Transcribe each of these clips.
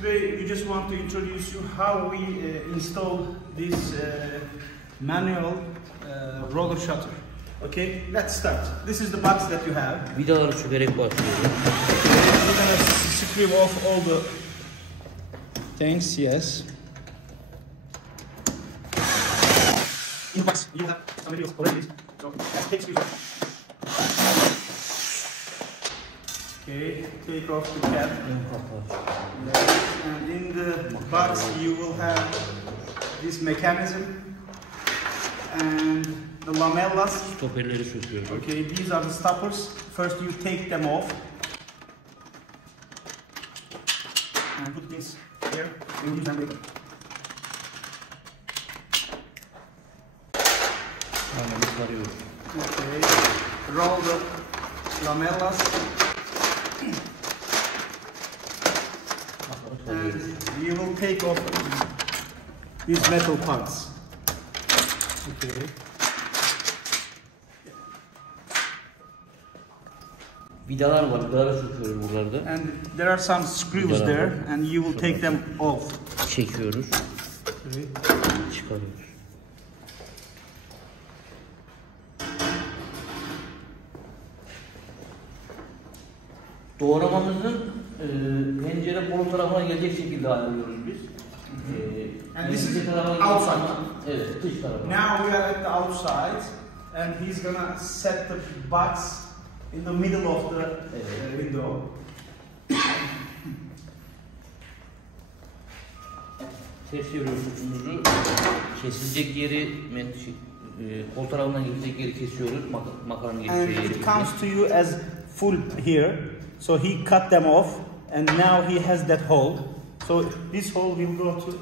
today we just want to introduce you how we install this manual roller shutter. Okay, let's start. This is the box that you have. Vidaları sökerek başlıyoruz. We're gonna screw off all the things. Yes. In the box, you have some videos already. So let's take screws off. Okay, take off the cap. And in the box you will have this mechanism and the lamellas. Stoperleri söküyoruz. Okay, these are the stoppers. First you take them off. And put this here. We'll use them later. Okay, roll the lamellas. And you will take off these metal parts. Okay. Vidalar var, vidaları söküyoruz buralarda. And there are some screws there, and you will take them off. Çekiyoruz. Okay. Çıkarıyoruz. Doğramamızın pencere kolu tarafına gelecek şekilde ayarlıyoruz biz. And this is outside. Evet, dış tarafa. Now we are at the outside, and he's gonna set the box in the middle of the window. Ters çeviriyoruz ucumuzu. Kesilecek yeri, kol tarafından gelecek yeri kesiyoruz. Makaranın geleceği yeri. And it comes to you as full here. So he cut them off, and now he has that hole. So this hole will go to.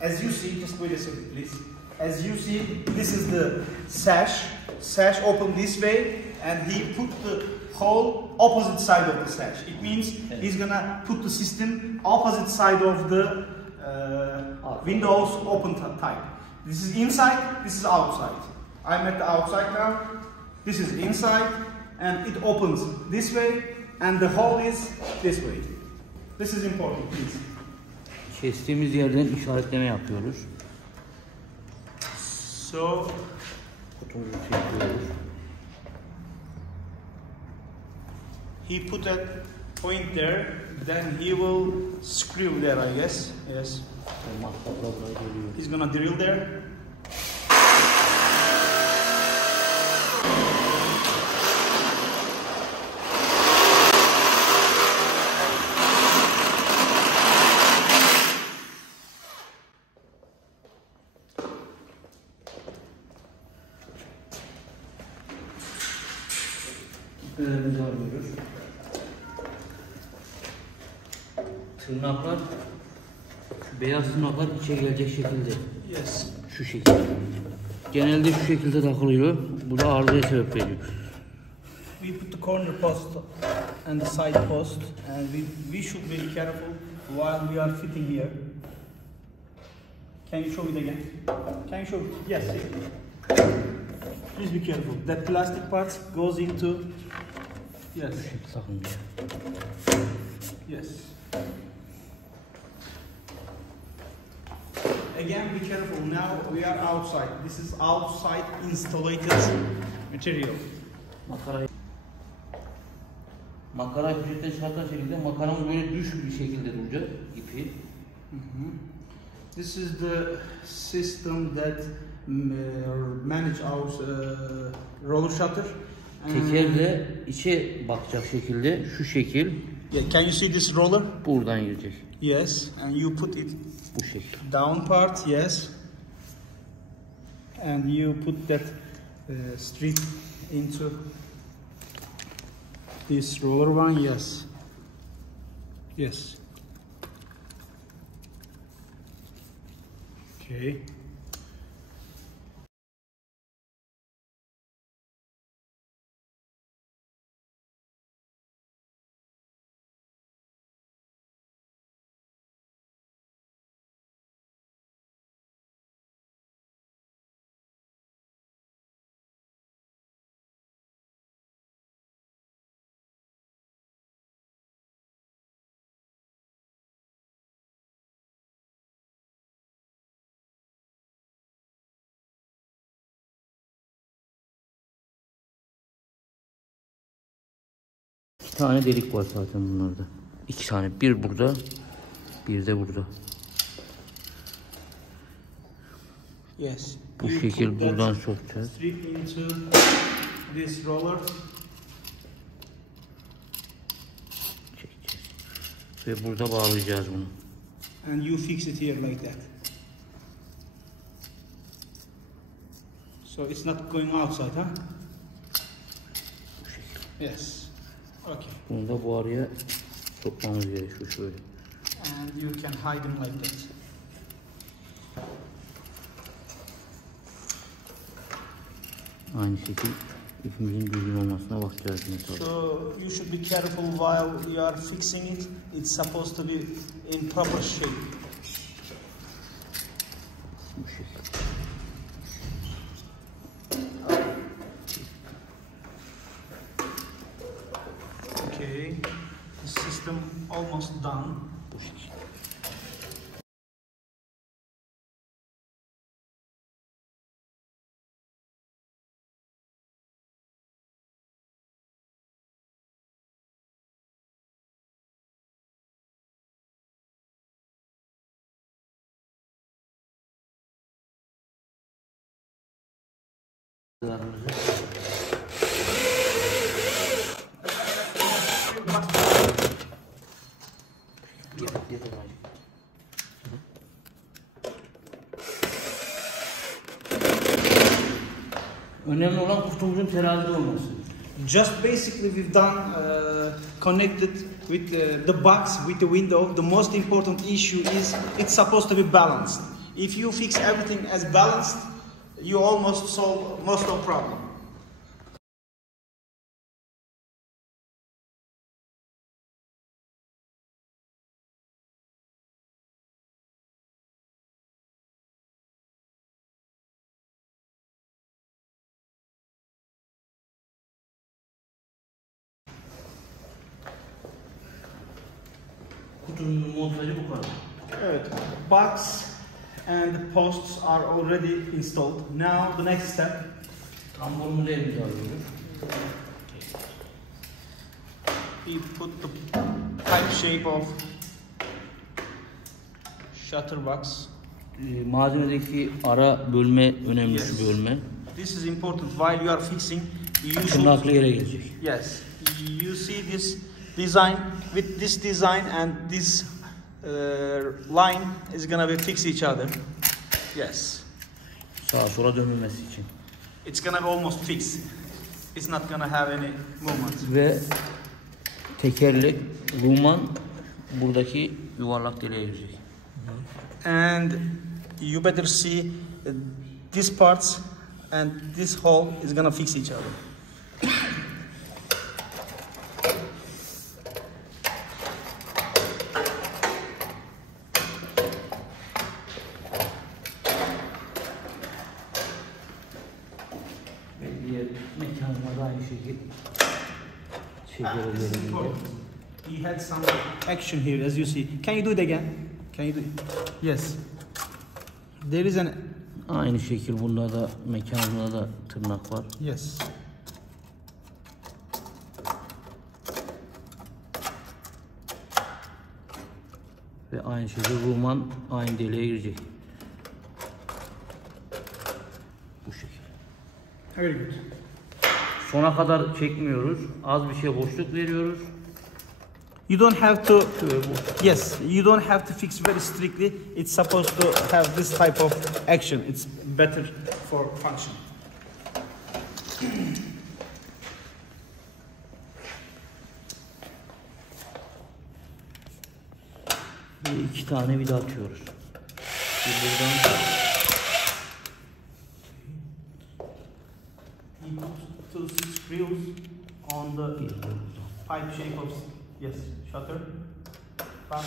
As you see, just wait a second, please. As you see, this is the sash. Sash open this way, and he put the hole opposite side of the sash. It means he's gonna put the system opposite side of the windows open type. This is inside, this is outside. I'm at the outside now. This is inside, and it opens this way, and the hole is this way. This is important, please. Kestiğimiz yerden işaretleme yapıyoruz. So, he put a point there, then he will screw there, I guess. Yes. He's gonna drill there. Önümüzü alıyoruz. Tırnaklar, şu beyaz tırnaklar içe gelecek şekilde. Yes. Şu şekilde. Genelde şu şekilde takılıyor. Bu da arızaya sebep veriyor. We put the corner post and the side post, and we should be careful while we are fitting here. Can you show it again? Can you show it? Yes. Please be careful. That plastic part goes into. Yes. Yes. Again, be careful. Now we are outside. This is outside installed material. Makara ücretten çıkartan şekilde makaramız böyle düz bir şekilde duracak ipi. This is the system that manage our roller shutter. Tekerle içe bakacak şekilde şu şekil. Yeah, can you see this roller? Buradan girecek. Yes, and you put it Bu şekil. down part, yes, and you put that strip into this roller one, yes, yes. Okay. tane delik var zaten bunlarda. 2 tane. Bir burada. Bir de burada. Yes. Bu şekil buradan sokacağız. Strip into this roller. Çekeceğiz. Ve burada bağlayacağız bunu. And you fix it here like that. So it's not going outside, huh? Bu şekil. Yes. Okay. Bunu da bu araya sokmamız gerekiyor şöyle. And you can hide them like that. Aynı şekil ipimizin düzgün olmasına bakacağız mesela. So you should be careful while you are fixing it. It's supposed to be in proper shape. Bu şekil. Okay. The system almost done. Bu şekil. Önemli olan kutumuzun terazide olması. Just basically we've done connected with the box with the window. The most important issue is it's supposed to be balanced. If you fix everything as balanced, you almost solve most of the problem. Kutunun montajı bu kadar. Evet, box and the posts are already installed. Now the next step. Kamburumuzu elimize alıyoruz. We put the pipe shape of shutter box. Malzemedeki ara bölme önemli, Yes. şu bölme. This is important while you are fixing. You should, Tırnaklı yere gelecek. yes, you see this design with this design and this line is gonna be fix each other. Yes, Sağa sola dönmemesi için. it's gonna be almost fixed. It's not gonna have any movement. Ve tekerlek, ruman buradaki yuvarlak deliğe girecek. And you better see these parts and this hole is gonna fix each other. Ve diğer mekanına da aynı şekilde çekilebiliriz. He had some action here, as you see. Can you do it again? Can you do it? Yes. There is an Aynı şekil bunda da mekanında da tırnak var. yes. Ve aynı şekilde ruman aynı deliğe girecek. Bu şekil. Very good. Sona kadar çekmiyoruz. Az bir şey boşluk veriyoruz. You don't have to. Yes, you don't have to fix very strictly. It's supposed to have this type of action. It's better for function. Ve 2 tane vida atıyoruz. Bir buradan He put two screws on the pipe shape of yes shutter. Back.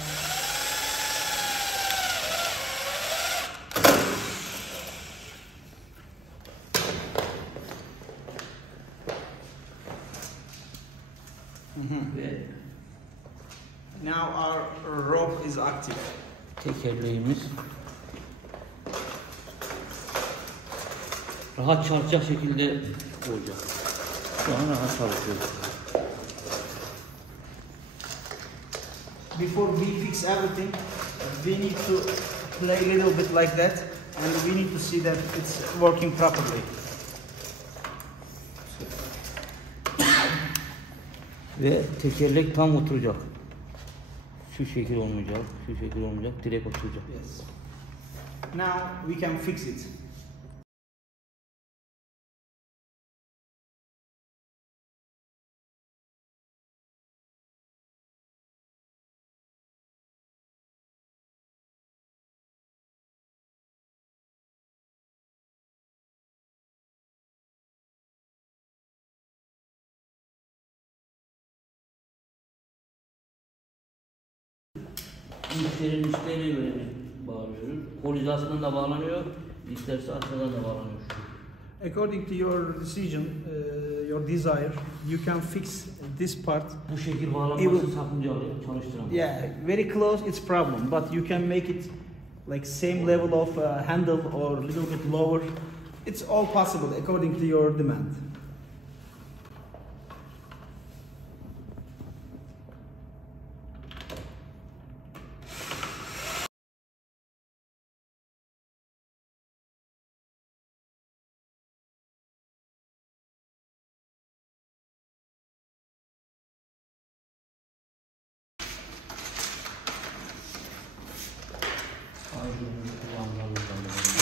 ve Now our rope is active. tekerleğimiz rahat çalışacak şekilde olacak. Şu an rahat çalışıyor. before we fix everything, we need to play a little bit like that, and we need to see that it's working properly. Ve tekerlek tam oturacak. Şu şekil olmayacak, şu şekil olmayacak, direkt oturacak. Yes. Now we can fix it. Müşterinin isteğine göre bağlıyoruz. Kol hizasından da bağlanıyor, isterse arkadan da bağlanıyor. According to your decision, your desire, you can fix this part. Bu şekil bağlanması sakıncalı, çalıştıramaz. Yeah, very close, it's problem, but you can make it like same level of handle or a little bit lower. It's all possible according to your demand.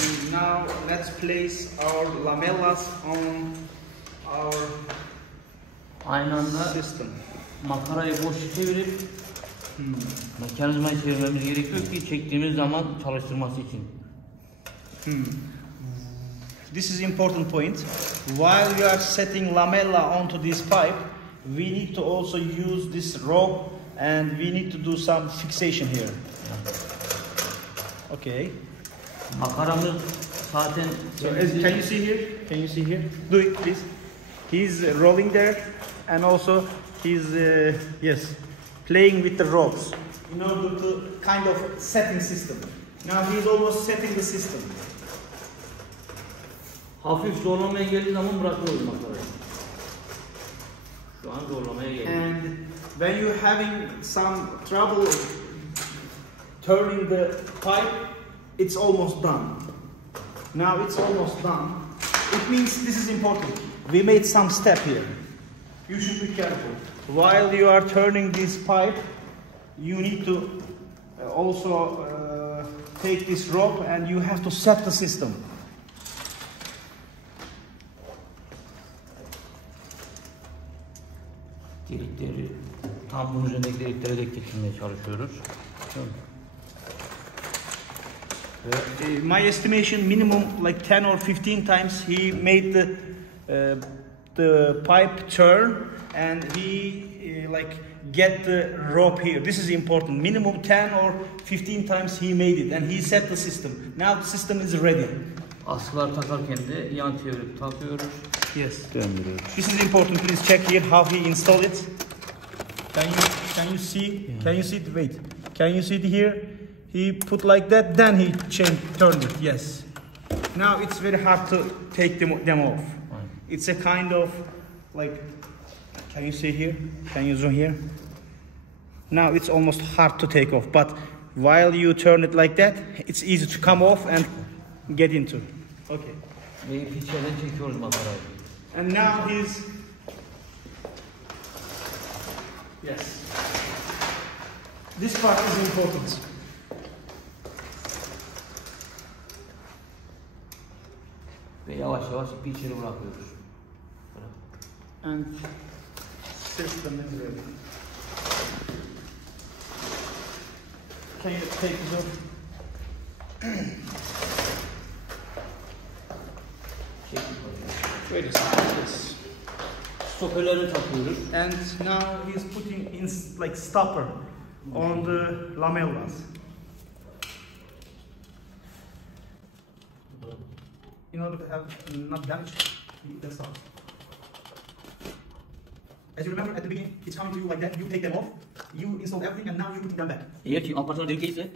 And now let's place our lamellas on our Aynı anda system. makarayı boş çevirip mekanizmayı çevirmemiz gerekiyor ki çektiğimiz zaman çalıştırması için. This is important point. While you are setting lamella onto this pipe, we need to also use this rope and we need to do some fixation here. Okay. Makaramız zaten... So can you see here? Can you see here? Do it, please. He's rolling there, and also he's yes, playing with the ropes in order to kind of setting system. Now he's almost setting the system. Hafif zorlamaya geldiği zaman bırakıyoruz makarayı. Şu an zorlamaya geldi. And when you're having some trouble turning the pipe, it's almost done. Now it's almost done. It means this is important. We made some step here. You should be careful. While you are turning this pipe, you need to also take this rope and you have to set the system. Delikleri tam bunun üzerindeki deliklere denk getirmeye çalışıyoruz. My estimation, minimum like 10 or 15 times he made the pipe turn and he like get the rope here. This is important. Minimum 10 or 15 times he made it and he set the system. Now the system is ready. Askılar takarken de yan çevirip takıyoruz. Yes. Döndürüyoruz. This is important. Please check here how he installed it. Can you see? Yeah. Can you see the weight? Can you see it here? He put like that, then he turned it. Yes. Now it's very hard to take them off. It's a kind of like. Can you see here? Can you zoom here? Now it's almost hard to take off, but while you turn it like that, it's easy to come off and get into. Okay. Ve içeriden çekiyoruz makarayı. And now he's. Yes. This part is important. Ve yavaş yavaş ipi içeri bırakıyoruz. And system is ready. Can you take this off? Wait a second. Yes. Stoperlerini takıyoruz. And now he's putting in like stopper on the lamellas. In order to have not damage the stop. As you remember at the beginning, it's coming to you like that. You take them off, you install everything, and now you put them back. Eğer ki alt parçalar delik değilse,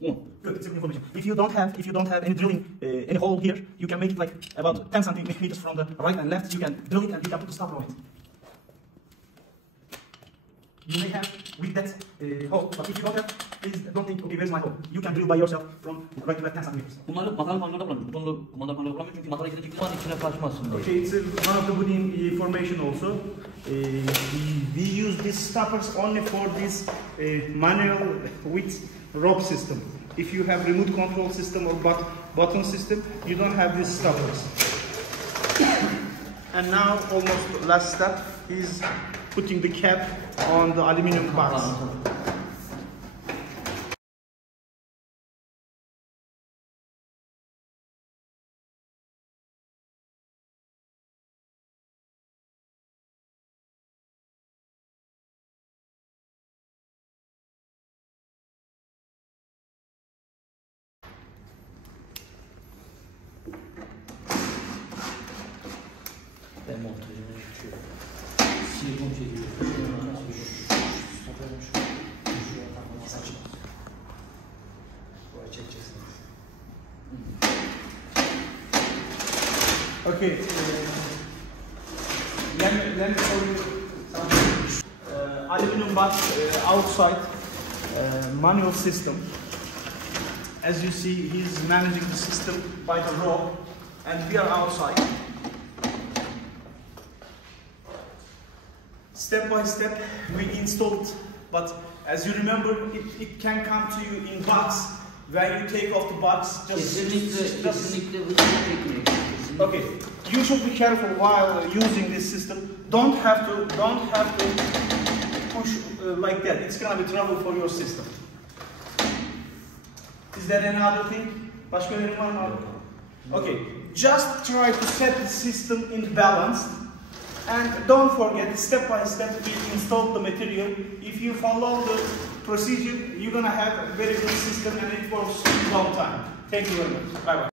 good. It's information. If you don't have any drilling, any hole here, you can make it like about 10 centimeters from the right and left. You can drill it and you can put the stopper on it. you may have with that hole, but if you don't have, please don't think, okay, where's my hole? You can drill by yourself from right to left 10 centimeters. Bunları makara panjurda kullanmıyorum. Butonlu kumanda panjurda kullanmıyorum çünkü makara içine çıktığı zaman içine kaçmasın diye. Okay, it's one of the good information also. We use these stoppers only for this manual with rope system. If you have remote control system or button system, you don't have these stoppers. And now, almost last step is putting the cap on the aluminum box. Ben montajını geçiyorum. Silikon çekiyorum. Okay, let me show you something. Aluminum box outside manual system. As you see, he's managing the system by the rope, and we are outside. Step by step, we install it, but as you remember, it can come to you in box. When you take off the box, Kesinlikle okay. You should be careful while using this system. Don't have to push like that. It's gonna be trouble for your system. Is there any other thing? Başka önerim var mı abi? Okay. Just try to set the system in balance. And don't forget, step by step, we install the material. If you follow the procedure, you're gonna have a very good system and it works a long time. Thank you very much. Bye bye.